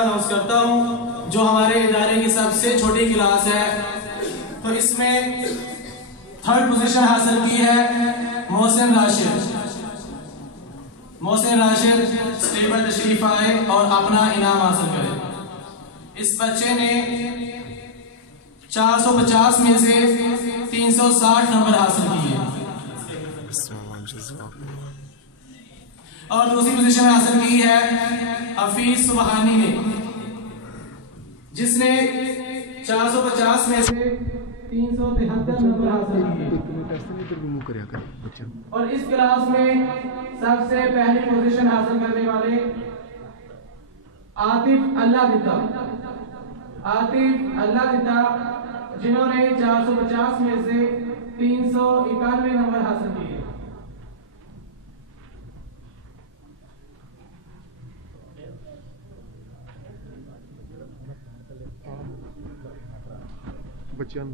Announce करता हूं जो हमारे इदारे की सबसे छोटी क्लास है। तो इसमें थर्ड पोजीशन हासिल की है मोहसिन राशिद। मोहसिन राशिद स्टेज पर तशरीफ आए और अपना इनाम हासिल करें। इस बच्चे ने 450 में से 360 नंबर हासिल किए और दूसरी पोजीशन हासिल की है हफीज सुबहानी ने, जिसने 450 में से 373 नंबर हासिल किए। और इस क्लास में सबसे पहली पोजीशन हासिल करने वाले आतिफ अल्लाह दिता जिन्होंने 450 में से 391 नंबर हासिल किए। बच्चियां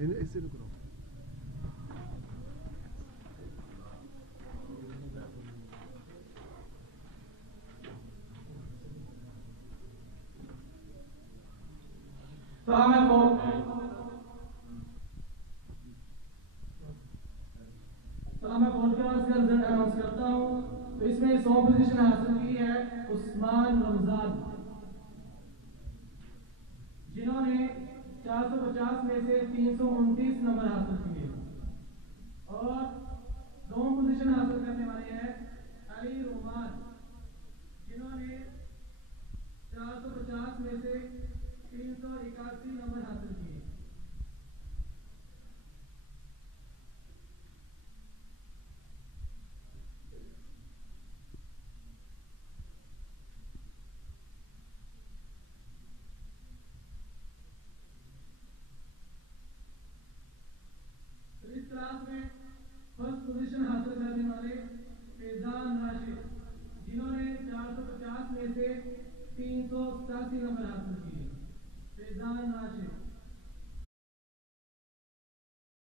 ऐसे भी करो। तो मैं पॉडकास्ट का रिजल्ट अनाउंस करता हूं। तो इसमें 100 पोजीशन हासिल की है उस्मान रमजान, जिन्होंने 450 में से 329 नंबर हासिल किए। और 2 पोजीशन हासिल करने वाले हैं अली रोमान, जिन्होंने 450 में से 381 नंबर हासिल किए। इस क्लास में फर्स्ट पोजीशन हासिल करने वाले फैजान राशिद, जिन्होंने 450 में से 387 नंबर हासिल किए। फैजान राशिद।